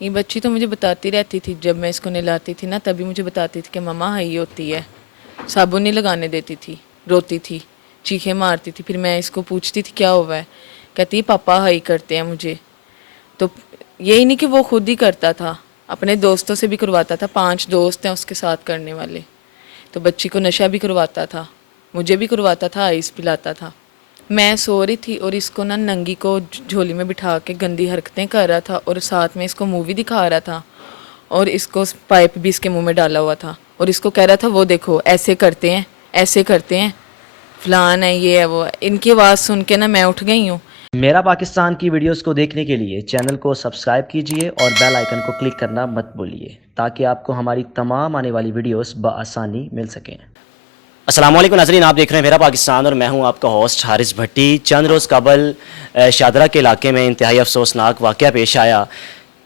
یہ بچی تو مجھے بتاتی رہتی تھی، جب میں اس کو نہلاتی تھی نا تبھی مجھے بتاتی تھی کہ مما ہائی ہوتی ہے، صابن نہیں لگانے دیتی تھی، روتی تھی، چیخیں مارتی تھی، پھر میں اس کو پوچھتی تھی کیا ہوا ہے، کہتی پاپا ہائی کرتے ہیں مجھے. تو یہی نہیں کہ وہ خود ہی کرتا تھا، اپنے دوستوں سے بھی کرواتا تھا، 5 دوست ہیں اس کے ساتھ کرنے والے. تو بچی کو نشہ بھی کرواتا تھا، مجھے بھی کرواتا تھا، آئس پلاتا تھا. میں سو رہی تھی اور اس کو نا ننگی کو جھولی میں بٹھا کے گندی حرکتیں کر رہا تھا اور ساتھ میں اس کو مووی دکھا رہا تھا اور اس کو پائپ بھی اس کے منہ میں ڈالا ہوا تھا اور اس کو کہہ رہا تھا وہ دیکھو ایسے کرتے ہیں، ایسے کرتے ہیں، فلان ہے، یہ ہے، وہ ہے. ان کی آواز سن کے نا میں اٹھ گئی ہوں. میرا پاکستان کی ویڈیوز کو دیکھنے کے لیے چینل کو سبسکرائب کیجئے اور بیل آئیکن کو کلک کرنا مت بھولیے تاکہ آپ کو ہماری تمام آنے والی ویڈیوز بآسانی مل سکیں. السلام علیکم ناظرین، آپ دیکھ رہے ہیں میرا پاکستان اور میں ہوں آپ کا ہوسٹ حارث بھٹی. چند روز قبل شادرہ کے علاقے میں انتہائی افسوسناک واقعہ پیش آیا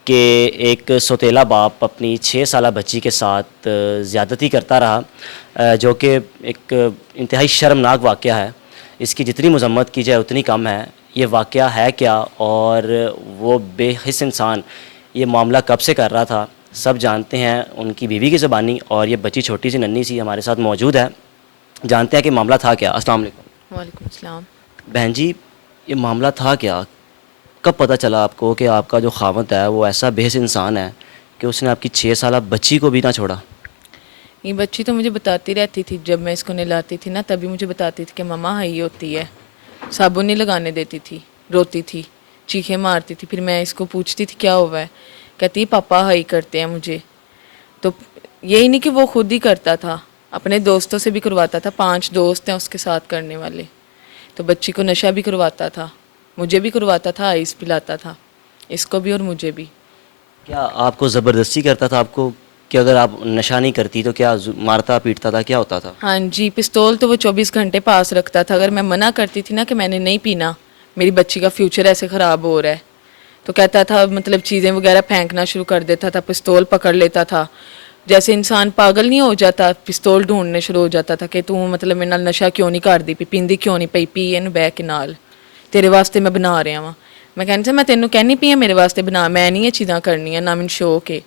کہ ایک سوتیلا باپ اپنی 6 سالہ بچی کے ساتھ زیادتی کرتا رہا، جو کہ ایک انتہائی شرمناک واقعہ ہے. اس کی جتنی مذمت کی جائے اتنی کم ہے. یہ واقعہ ہے کیا اور وہ بے حس انسان یہ معاملہ کب سے کر رہا تھا، سب جانتے ہیں ان کی بیوی کی زبانی. اور یہ بچی چھوٹی سی ننھی سی ہمارے ساتھ موجود ہے، جانتے ہیں کہ معاملہ تھا کیا. السلام علیکم. وعلیکم السلام. بہن جی، یہ معاملہ تھا کیا؟ کب پتہ چلا آپ کو کہ آپ کا جو خاوند ہے وہ ایسا بے حس انسان ہے کہ اس نے آپ کی 6 سالہ بچی کو بھی نہ چھوڑا؟ یہ بچی تو مجھے بتاتی رہتی تھی، جب میں اس کو نہلاتی تھی نا تبھی مجھے بتاتی تھی کہ مما ہائی ہوتی ہے، صابن نہیں لگانے دیتی تھی، روتی تھی، چیخیں مارتی تھی. پھر میں اس کو پوچھتی تھی کیا ہوا ہے، کہتی پاپا ہائی کرتے ہیں مجھے. تو یہی نہیں کہ وہ خود ہی کرتا تھا، اپنے دوستوں سے بھی کرواتا تھا، 5 دوست ہیں اس کے ساتھ کرنے والے. تو بچی کو نشہ بھی کرواتا تھا، مجھے بھی کرواتا تھا، آئس پلاتا تھا، اس کو بھی اور مجھے بھی. کیا آپ کو زبردستی کرتا تھا؟ آپ کو کہ اگر آپ نشہ نہیں کرتی تو کیا مارتا پیٹتا تھا، کیا ہوتا تھا؟ ہاں جی، پستول تو وہ 24 گھنٹے پاس رکھتا تھا. اگر میں منع کرتی تھی نا کہ میں نے نہیں پینا، میری بچی کا فیوچر ایسے خراب ہو رہا ہے، تو کہتا تھا مطلب چیزیں وغیرہ پھینکنا شروع کر دیتا تھا، پستول پکڑ لیتا تھا. جیسے انسان پاگل نہیں ہو جاتا، پستول ڈھونڈنے شروع ہو جاتا تھا کہ تو مطلب میرے نال نشہ کیوں نہیں کرਦੀ پی، پیندی کیوں نہیں پئی، پی ਇਹਨੂੰ ਬਹਿ ਕੇ ਨਾਲ ਤੇਰੇ ਵਾਸਤੇ ਮੈਂ ਬਣਾ ਰਿਹਾ ਵਾਂ. ਮੈਂ ਕਹਿੰਦੀ ਸੀ ਮੈਂ ਤੈਨੂੰ ਕਹਿਣੀ ਪਈ ਆ ਮੇਰੇ ਵਾਸਤੇ ਬਣਾ, ਮੈਂ ਨਹੀਂ ਇਹ ਚੀਜ਼ਾਂ ਕਰਨੀਆਂ, ਨਾ ਮੈਨੂੰ ਸ਼ੌਕ ہے.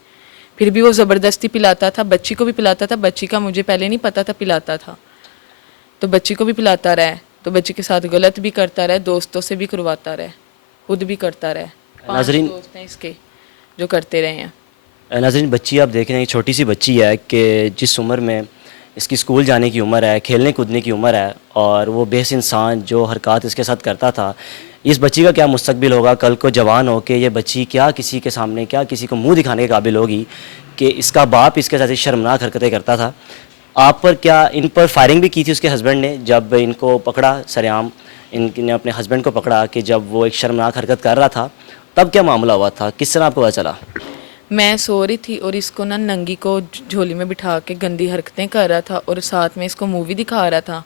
پھر بھی وہ زبردستی پلاتا تھا، بچی کو بھی پلاتا تھا. بچی کا مجھے پہلے نہیں پتا تھا پلاتا تھا، تو بچی کو بھی پلاتا رہے، تو بچی کے ساتھ غلط بھی کرتا رہے، دوستوں سے بھی کرواتا رہے، خود بھی کرتا رہے. 5 ناظرین دوست ہیں اس کے جو کرتے رہے ہیں. ناظرین، بچی آپ دیکھ رہے ہیں، چھوٹی سی بچی ہے کہ جس عمر میں اس کی اسکول جانے کی عمر ہے، کھیلنے کودنے کی عمر ہے، اور وہ بے حس انسان جو حرکات اس کے ساتھ کرتا تھا. اس بچی کا کیا مستقبل ہوگا کل کو جوان ہو کے؟ یہ بچی کیا کسی کے سامنے، کیا کسی کو منہ دکھانے کے قابل ہوگی کہ اس کا باپ اس کے ساتھ شرمناک حرکتیں کرتا تھا؟ آپ پر کیا ان پر فائرنگ بھی کی تھی اس کے ہسبینڈ نے جب ان کو پکڑا سریعام؟ ان نے اپنے ہسبینڈ کو پکڑا کہ جب وہ ایک شرمناک حرکت کر رہا تھا، تب کیا معاملہ ہوا تھا؟ کس طرح آپ کو پتہ چلا؟ میں سو رہی تھی اور اس کو نا ننگی کو جھولی میں بٹھا کے گندی حرکتیں کر رہا تھا اور ساتھ میں اس کو مووی دکھا رہا تھا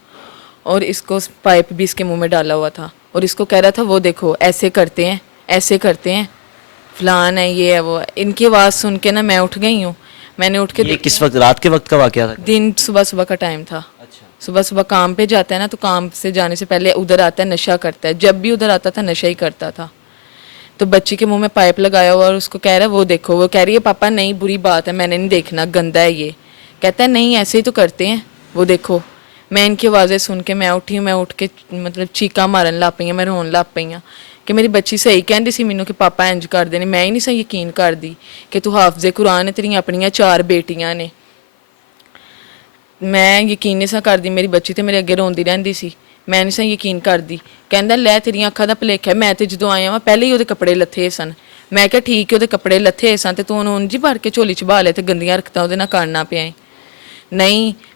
اور اس کو پائپ بھی اس کے منہ میں ڈالا ہوا تھا اور اس کو کہہ رہا تھا وہ دیکھو ایسے کرتے ہیں، ایسے کرتے ہیں، فلان ہے، یہ ہے، وہ ہے. ان کی آواز سن کے نا میں اٹھ گئی ہوں. میں نے اٹھ کے یہ دیکھا، کس وقت، رات کے وقت کا واقعہ تھا؟ دن صبح کا ٹائم تھا. اچھا. صبح صبح کام پہ جاتا ہے نا، تو کام سے جانے سے پہلے ادھر آتا ہے، نشہ کرتا ہے. جب بھی ادھر آتا تھا نشہ ہی کرتا تھا. تو بچی کے منہ میں پائپ لگایا ہوا اور اس کو کہہ رہا ہے وہ دیکھو. وہ کہہ رہی ہے پاپا نہیں، بری بات ہے، میں نے نہیں دیکھنا، گندا ہے یہ. کہتا ہے نہیں ایسے ہی تو کرتے ہیں، وہ دیکھو. میں ان کی آوازیں سن کے میں اٹھی ہوں. میں اٹھ کے مطلب چیکاں مارن لگ پئی ہیں، میں رون لگ پئی ہوں کہ میری بچی صحیح کہندی سی مینوں کہ پاپا انج کر دے نے. میں ہی نہیں صحیح یقین کردی کہ تو حافظ قرآن ہے، تیریاں اپنیاں 4 بیٹیاں نے. میں یقین نہیں سا کردی. میری بچی تے میرے اگے روندی رہندی سی، میں نہیں سا یقین کردی. کہندا لے تیریاں اکھاں دا بھلیکھا ہے، میں تے جدوں آیا واں پہلے ہی ਉਹਦੇ کپڑے لتھے سن. میں کہا ٹھیک ہے ਉਹਦੇ کپڑے لتھے سن تے ਤੂੰ ਉਹਨੂੰ ਉਂਝ ਹੀ ਭਰ ਕੇ ਝੋਲੀ 'ਚ ਬਾ ਲਏ ਤੇ ਗੰਦੀਆਂ ਹਰਕਤਾਂ ਉਹਦੇ ਨਾਲ ਕਰਨਾ ਪਿਆ ਏ. نہیں،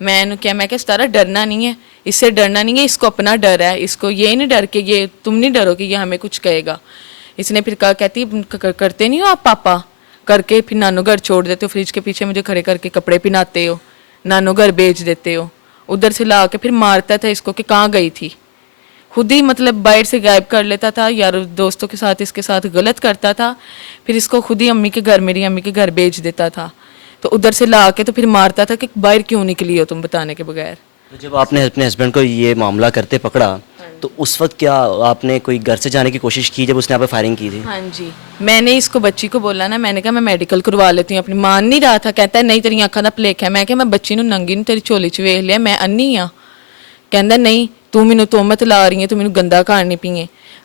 میں ਇਹਨੂੰ ਕਿਹਾ میں کہ ستارہ ڈرنا نہیں ہے، اس سے ڈرنا نہیں ہے، اس کو اپنا ڈر ہے، اس کو یہ نہیں ڈر کہ یہ تم نہیں ڈرو کہ یہ ہمیں کچھ کہے گا. اس نے پھر کہا کہتی کرتے نہیں ہو آپ پاپا، کر کے پھر نانو گھر چھوڑ دیتے ہو، فریج کے پیچھے مجھے کھڑے کر کے کپڑے پہناتے ہو، نانو گھر بھیج دیتے ہو. ادھر سے لا کے پھر مارتا تھا اس کو کہ کہاں گئی تھی. خود ہی مطلب باہر سے غائب کر لیتا تھا، یا دوستوں کے ساتھ اس کے ساتھ غلط کرتا تھا، پھر اس کو خود ہی امی کے گھر، میری امی کے گھر بھیج دیتا تھا. تو ادھر سے لا کے تو پھر مارتا تھا کہ باہر کیوں نکلی ہو تم بتانے کے بغیر. تو جب آپ نے اپنے ہسبینڈ کو یہ معاملہ کرتے پکڑا تو اس وقت کیا آپ نے کوئی گھر سے جانے کی کوشش کی جب اس نے آپ پہ فائرنگ کی تھی؟ ہاں جی، میں نے اس کو بچی کو بولا نا، میں نے کہا میں میڈیکل کروا لیتی ہوں اپنی. مان نہیں رہا تھا، کہتا ہے نہیں تیری اکھاں دا ਭੁਲੇਖਾ. ਮੈਂ ਕਿਹਾ ਮੈਂ ਬੱਚੀ ਨੂੰ ਨੰਗੀ ਨੂੰ ਤੇਰੀ ਝੋਲੀ 'ਚ ਵੇਖ ਲਿਆ, ਮੈਂ ਅੰਨੀ ਆ. ਕਹਿੰਦਾ ਨਹੀਂ ਤੂੰ ਮੈਨੂੰ ਤੋਹਮਤ ਲਾ ਰਹੀ ਹੈ, ਤੂੰ ਮੈਨੂੰ ਗੰਦਾ ਕਹਾਣੀ ਪਈ.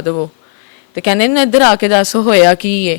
ਦਵੋ. ਤੇ ਕਹਿੰਦੇ ਨੇ ਇੱਧਰ ਆ ਕੇ ਦੱਸ ਹੋਇਆ ਕੀ ਏ.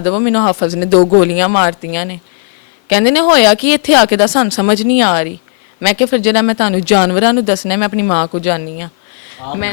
ਦਵੋ, ਮੈਨੂੰ ਹਾਫਜ਼ ਨੇ 2 ਗੋਲੀਆਂ ਮਾਰਤੀਆਂ ਨੇ. ਕਹਿੰਦੇ ਨੇ ਹੋਇਆ ਕੀ ਇੱਥੇ ਆ ਕੇ ਦੱਸ, ਸਾਨੂੰ ਸਮਝ ਨਹੀਂ ਆ ਰਹੀ. ਮੈਂ ਕਿ ਫਿਰ ਜਿਹੜਾ ਮੈਂ ਤੁਹਾਨੂੰ ਜਾਨਵਰਾਂ ਨੂੰ ਦੱਸਣਾ, ਮੈਂ ਆਪਣੀ ਮਾਂ ਕੋ ਜਾਣੀ ਆ.